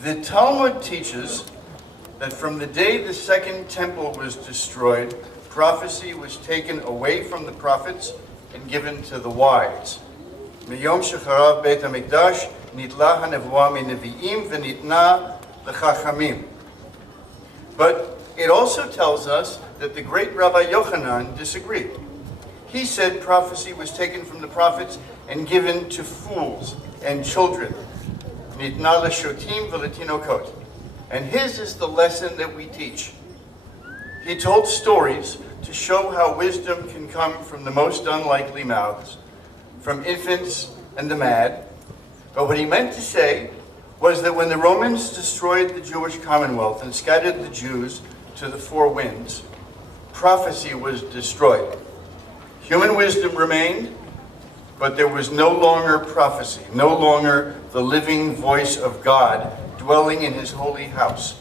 The Talmud teaches that from the day the second temple was destroyed, prophecy was taken away from the prophets and given to the wise. Miyom shecharav Beit HaMikdash nitla hanevuah minevi'im v'nitna l'chachamim. But it also tells us that the great Rabbi Yochanan disagreed. He said prophecy was taken from the prophets and given to fools and children. Nitna l'shotim v'letinokot. And his is the lesson that we teach. He told stories to show how wisdom can come from the most unlikely mouths, from infants and the mad. But what he meant to say was that when the Romans destroyed the Jewish Commonwealth and scattered the Jews to the four winds, prophecy was destroyed. Human wisdom remained, but there was no longer prophecy, no longer the living voice of God dwelling in his holy house.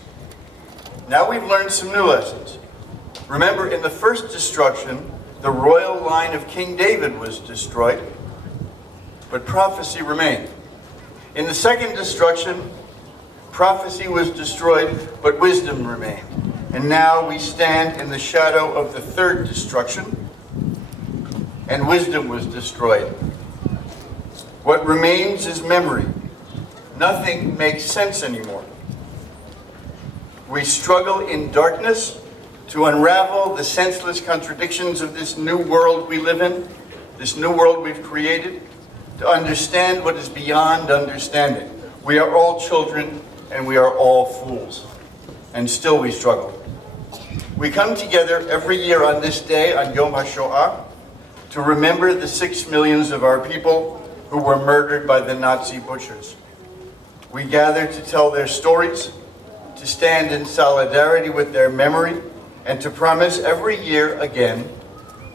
Now we've learned some new lessons. Remember, in the first destruction, the royal line of King David was destroyed, but prophecy remained. In the second destruction, prophecy was destroyed, but wisdom remained. And now we stand in the shadow of the third destruction, and wisdom was destroyed. What remains is memory. Nothing makes sense anymore. We struggle in darkness to unravel the senseless contradictions of this new world we live in, this new world we've created, to understand what is beyond understanding. We are all children and we are all fools. And still we struggle. We come together every year on this day, on Yom HaShoah, to remember the 6 millions of our people who were murdered by the Nazi butchers. We gather to tell their stories, to stand in solidarity with their memory, and to promise every year again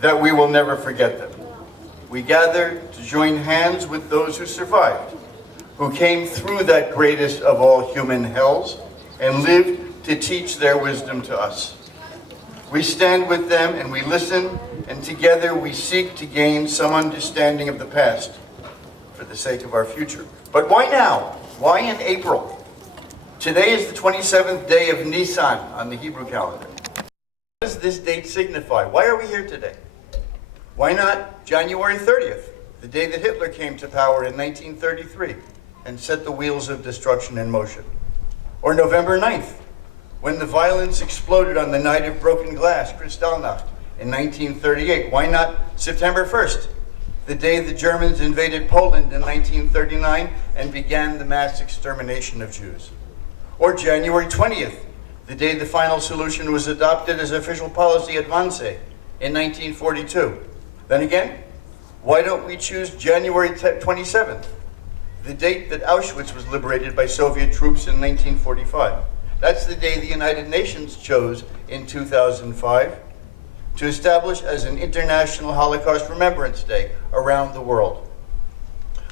that we will never forget them. We gather to join hands with those who survived, who came through that greatest of all human hells and lived to teach their wisdom to us. We stand with them and we listen, and together we seek to gain some understanding of the past for the sake of our future. But why now? Why in April? Today is the 27th day of Nisan on the Hebrew calendar. What does this date signify? Why are we here today? Why not January 30th, the day that Hitler came to power in 1933 and set the wheels of destruction in motion? Or November 9th, when the violence exploded on the night of broken glass, Kristallnacht, in 1938. Why not September 1st, the day the Germans invaded Poland in 1939 and began the mass extermination of Jews? Or January 20th, the day the final solution was adopted as official policy at Wannsee in 1942. Then again, why don't we choose January 27th, the date that Auschwitz was liberated by Soviet troops in 1945? That's the day the United Nations chose in 2005 to establish as an International Holocaust Remembrance Day around the world.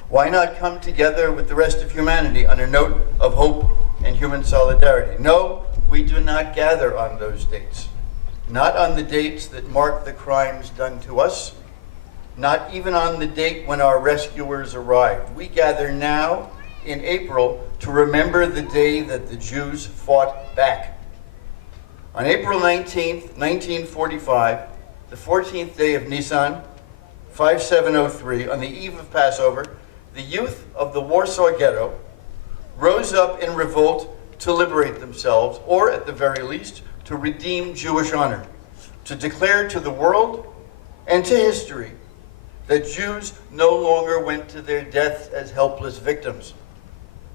Why not come together with the rest of humanity on a note of hope and human solidarity? No, we do not gather on those dates. Not on the dates that mark the crimes done to us, not even on the date when our rescuers arrived. We gather now in April to remember the day that the Jews fought back. On April 19th, 1945, the 14th day of Nisan, 5703, on the eve of Passover, the youth of the Warsaw Ghetto rose up in revolt to liberate themselves, or at the very least, to redeem Jewish honor, to declare to the world and to history that Jews no longer went to their deaths as helpless victims,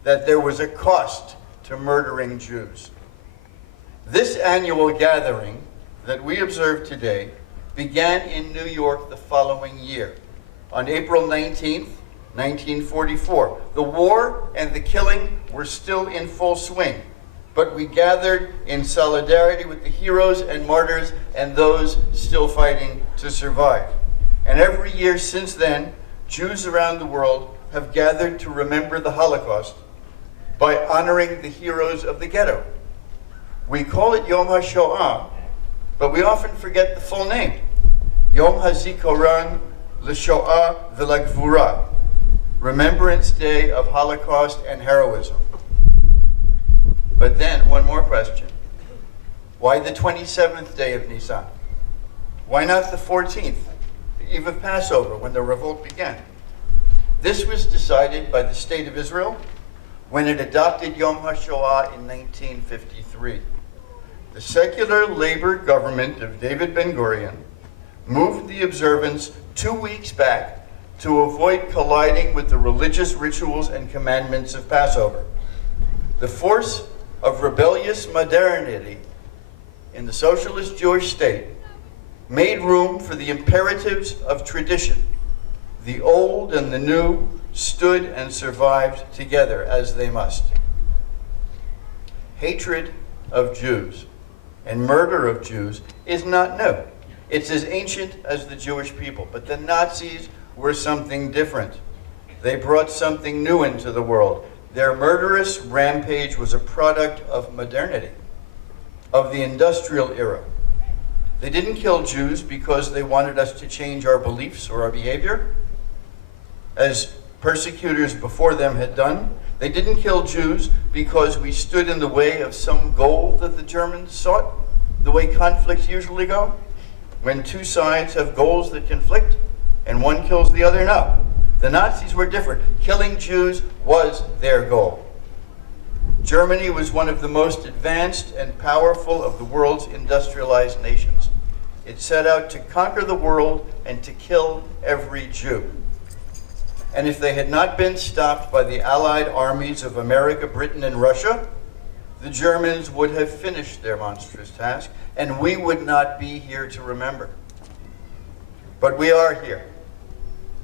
that there was a cost to murdering Jews. This annual gathering that we observe today began in New York the following year, on April 19th, 1944. The war and the killing were still in full swing, but we gathered in solidarity with the heroes and martyrs and those still fighting to survive. And every year since then, Jews around the world have gathered to remember the Holocaust by honoring the heroes of the ghetto. We call it Yom HaShoah, but we often forget the full name. Yom HaZikaron L'Shoah V'Lagvura, Remembrance Day of Holocaust and Heroism. But then, one more question. Why the 27th day of Nisan? Why not the 14th, the eve of Passover, when the revolt began? This was decided by the State of Israel when it adopted Yom HaShoah in 1953. The secular labor government of David Ben-Gurion moved the observance 2 weeks back to avoid colliding with the religious rituals and commandments of Passover. The force of rebellious modernity in the socialist Jewish state made room for the imperatives of tradition. The old and the new stood and survived together as they must. Hatred of Jews and murder of Jews is not new. It's as ancient as the Jewish people. But the Nazis were something different. They brought something new into the world. Their murderous rampage was a product of modernity, of the industrial era. They didn't kill Jews because they wanted us to change our beliefs or our behavior, as persecutors before them had done. They didn't kill Jews because we stood in the way of some goal that the Germans sought, the way conflicts usually go. When two sides have goals that conflict and one kills the other, no. The Nazis were different. Killing Jews was their goal. Germany was one of the most advanced and powerful of the world's industrialized nations. It set out to conquer the world and to kill every Jew. And if they had not been stopped by the allied armies of America, Britain, and Russia, the Germans would have finished their monstrous task, and we would not be here to remember. But we are here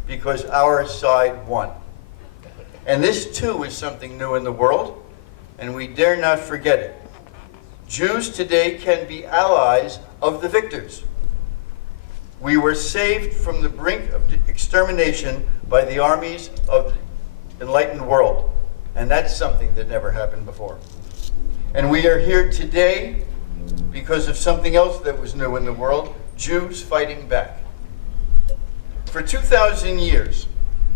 because our side won. And this too is something new in the world, and we dare not forget it. Jews today can be allies of the victors. We were saved from the brink of extermination by the armies of the enlightened world, and that's something that never happened before. And we are here today because of something else that was new in the world, Jews fighting back. For 2,000 years,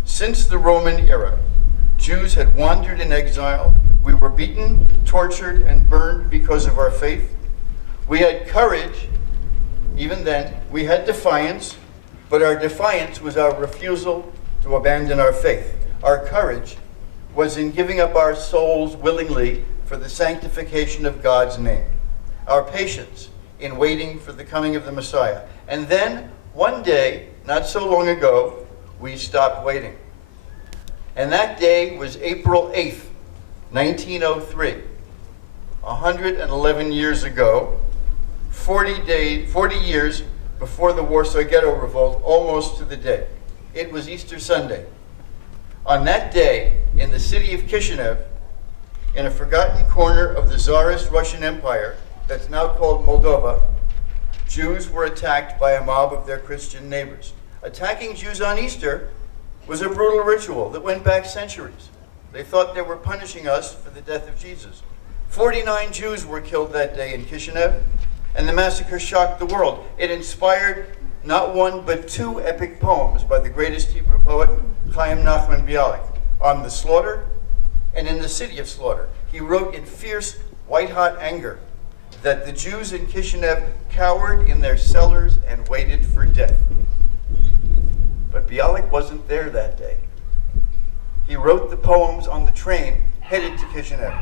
since the Roman era, Jews had wandered in exile. We were beaten, tortured, and burned because of our faith. We had courage. Even then, we had defiance, but our defiance was our refusal to abandon our faith. Our courage was in giving up our souls willingly for the sanctification of God's name. Our patience in waiting for the coming of the Messiah. And then, one day, not so long ago, we stopped waiting. And that day was April 8th, 1903. 111 years ago, 40 years before the Warsaw Ghetto Revolt, almost to the day. It was Easter Sunday. On that day, in the city of Kishinev, in a forgotten corner of the Tsarist Russian Empire that's now called Moldova, Jews were attacked by a mob of their Christian neighbors. Attacking Jews on Easter was a brutal ritual that went back centuries. They thought they were punishing us for the death of Jesus. 49 Jews were killed that day in Kishinev, and the massacre shocked the world. It inspired not one but two epic poems by the greatest Hebrew poet, Chaim Nachman Bialik, on the slaughter and in the city of slaughter. He wrote in fierce, white-hot anger that the Jews in Kishinev cowered in their cellars and waited for death. But Bialik wasn't there that day. He wrote the poems on the train headed to Kishinev.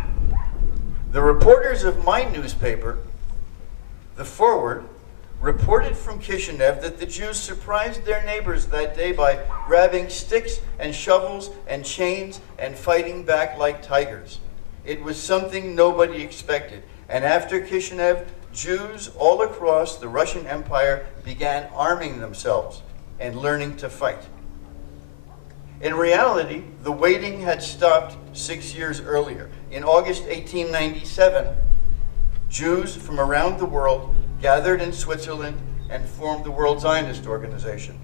The reporters of my newspaper, the Foward, reported from Kishinev that the Jews surprised their neighbors that day by grabbing sticks and shovels and chains and fighting back like tigers. It was something nobody expected. And after Kishinev, Jews all across the Russian Empire began arming themselves and learning to fight. In reality, the waiting had stopped 6 years earlier. In August 1897, Jews from around the world gathered in Switzerland and formed the World Zionist Organization.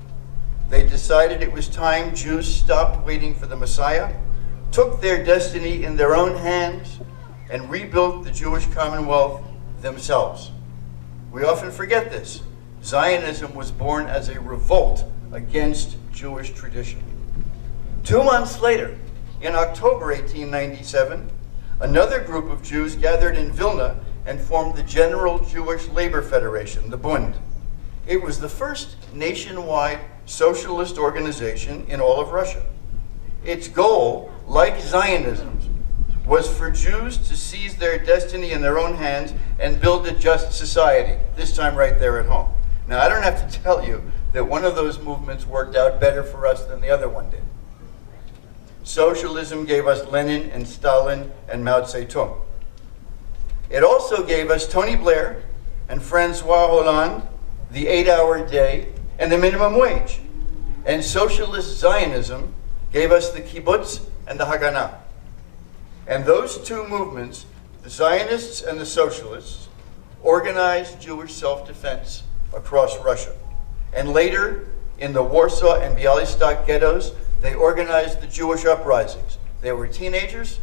They decided it was time Jews stopped waiting for the Messiah, took their destiny in their own hands, and rebuilt the Jewish Commonwealth themselves. We often forget this. Zionism was born as a revolt against Jewish tradition. 2 months later, in October 1897, Another group of Jews gathered in Vilna and formed the General Jewish Labor Federation, the Bund. It was the first nationwide socialist organization in all of Russia. Its goal, like Zionism's, was for Jews to seize their destiny in their own hands and build a just society, this time right there at home. Now, I don't have to tell you that one of those movements worked out better for us than the other one did. Socialism gave us Lenin and Stalin and Mao Zedong. It also gave us Tony Blair and Francois Hollande, the 8-hour day, and the minimum wage. And socialist Zionism gave us the kibbutz and the Haganah. And those two movements, the Zionists and the socialists, organized Jewish self-defense across Russia. And later, in the Warsaw and Bialystok ghettos, they organized the Jewish uprisings. They were teenagers,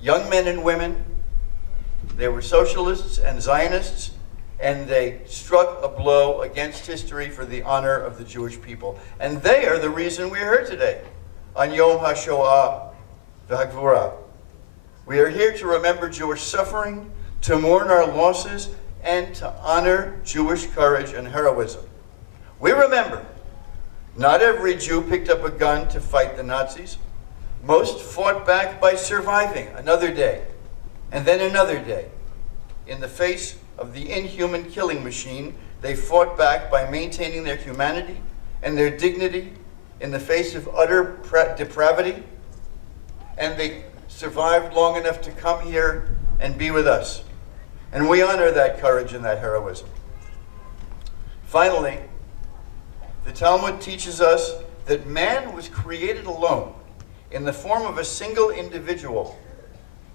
young men and women. They were socialists and Zionists, and they struck a blow against history for the honor of the Jewish people. And they are the reason we're here today, on Yom HaShoah v'Hagvura. We are here to remember Jewish suffering, to mourn our losses, and to honor Jewish courage and heroism. We remember, not every Jew picked up a gun to fight the Nazis. Most fought back by surviving another day, and then another day. In the face of the inhuman killing machine, they fought back by maintaining their humanity and their dignity in the face of utter depravity, and they survived long enough to come here and be with us. And we honor that courage and that heroism. Finally, the Talmud teaches us that man was created alone in the form of a single individual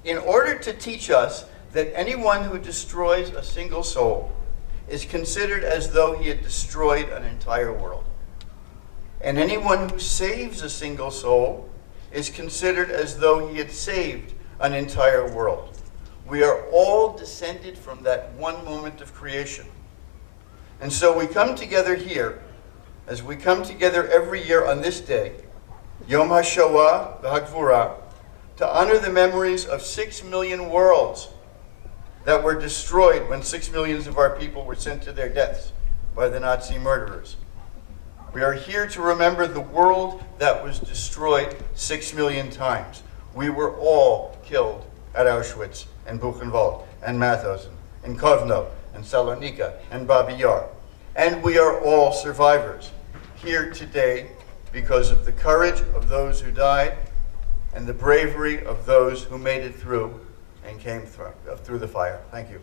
in order to teach us that anyone who destroys a single soul is considered as though he had destroyed an entire world. And anyone who saves a single soul is considered as though he had saved an entire world. We are all descended from that one moment of creation. And so we come together here, as we come together every year on this day, Yom HaShoah v'Hagvura, to honor the memories of 6 million worlds that were destroyed when 6 million of our people were sent to their deaths by the Nazi murderers. We are here to remember the world that was destroyed 6 million times. We were all killed at Auschwitz and Buchenwald and Mauthausen and Kovno and Salonika and Babi Yar. And we are all survivors here today because of the courage of those who died and the bravery of those who made it through and came through the fire. Thank you.